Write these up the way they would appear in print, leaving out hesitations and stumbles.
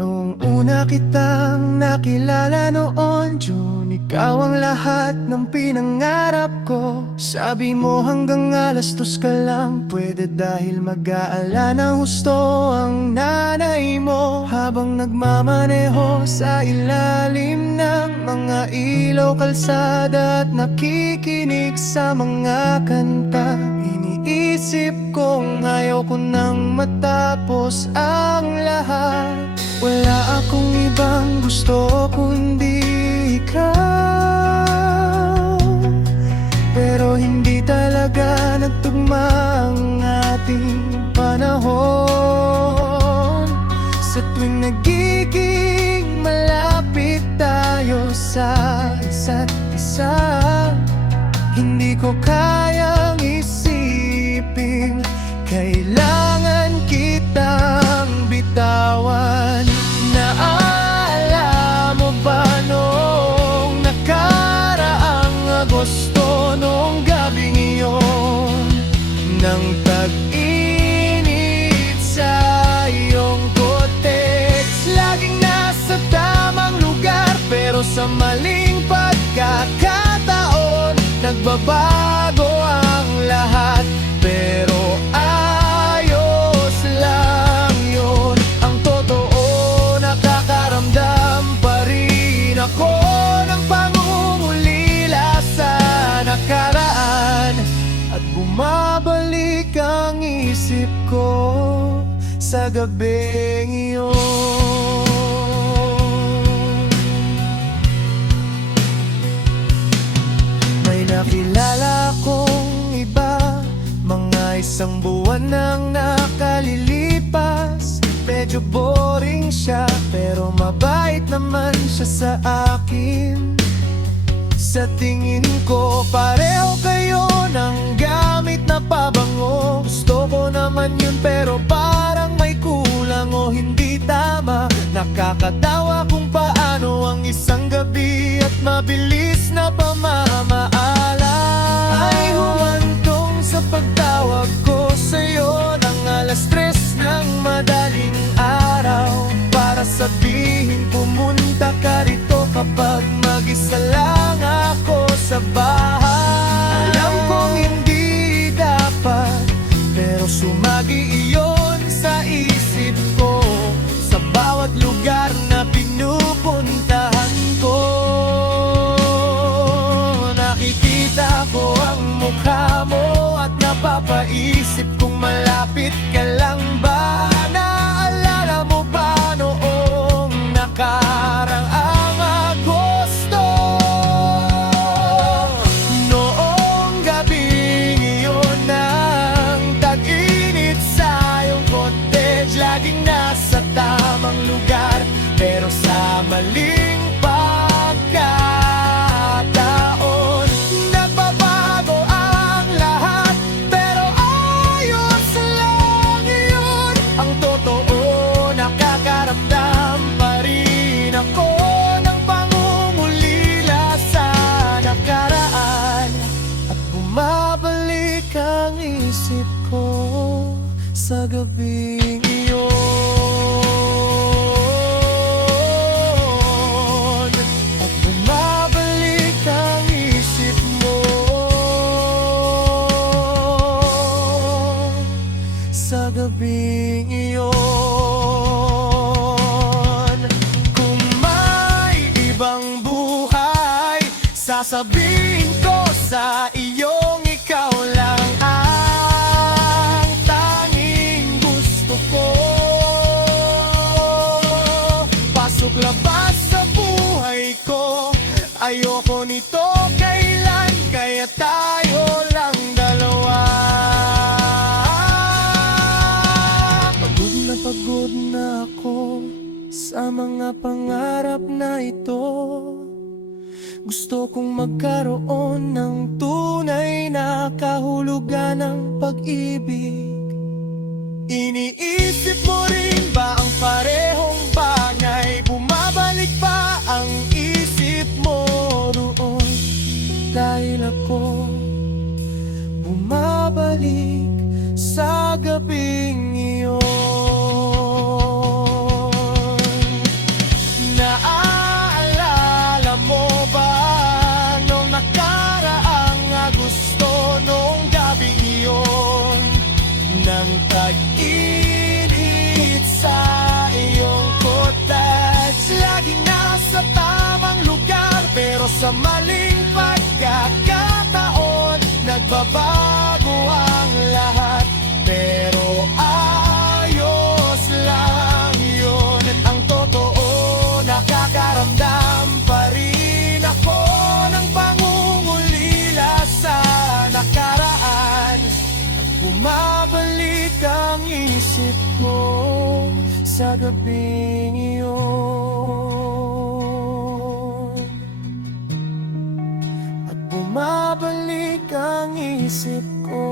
Noong una kitang nakilala noon, June, ikaw ang lahat ng pinangarap ko. Sabi mo hanggang 2:00 ka lang pwede dahil mag-aala ng husto ang nanay mo. Habang nagmamaneho sa ilalim ng mga ilaw kalsada at nakikinig sa mga kanta, iniisip kong ayaw ko nang matapos ang lahat. Wala akong ibang gusto kundi ikaw, pero hindi talaga nagtugma ang ating panahon. Sa tuwing nagiging malapit tayo sa isa't isa, hindi ko kayang isipin kailangan kitang bitawan. Naaalala mo ba noong nakaraang Agosto, noong gabing iyon, nang tag-init sa iyong cottage? Laging nasa tamang lugar pero sa maling pagkakataon, nagbabago ang lahat pero ayos lang yun. Ang totoo, nakakaramdam pa rin ako ng pangungulila sa nakaraan, at bumabalik ang isip ko sa gabing iyon. May nakilala kong iba, mga 1 buwan nang nakalilipas. Medyo boring siya pero mabait naman siya sa akin. Sa tingin ko pareho kayo ng gamit na pabango. Gusto ko naman yun pero parang may kulang o hindi tama. Nakakatawa kung paano ang isang gabi at mabilis na pamamaala ay humantong sa pagtawag ko sa'yo ng 3:00 ng madaling araw, para sabihin pumunta ka rito kapag mag-isa lang ako sa bahay. Alam kong hindi dapat pero sumagi iyon sa isip ko sa bawat lugar na pinupuntahan ko. Nakikita ko ang mukha mo at napapaisip kung malapit ka lang ba. Naalala mo ba noong nakaraang Agosto, noong gabing iyon ng tag-init sa iyong cottage? Laging nasa tamang lugar pero sa maling pagkakataon, nagbabago ang lahat pero ayos lang yun. Ang totoo, nakakaramdam pa rin ako ng pangungulila sa nakaraan, at bumabalik ang isip ko sa gabing iyon, at bumabalik ang isip mo sa gabing iyon. Kung may ibang buhay, sasabihin ko sa iyong ikaw lang ang tanging gusto ko. Pasok labas sa buhay ko, ayoko nito kailan, kaya tayo lang dalawa. Pagod na ako sa mga pangarap na ito. Gusto kong magkaroon ng tunay na kahulugan ng pag-ibig. Iniisip mo rin ba ang parehong bagay? Bumabalik pa ang isip mo roon dahil ako bumabalik sa gabing iyon. sa maling pagkakataon, nagbabago ang lahat, pero ayos lang yun. Ang totoo, nakakaramdam pa rin ako ng pangungulila sa nakaraan. Bumabalik ang isip ko sa gabing iyon, at bumabalik ang isip ko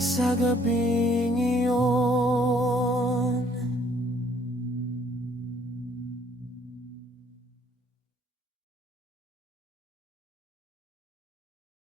sa gabing iyon.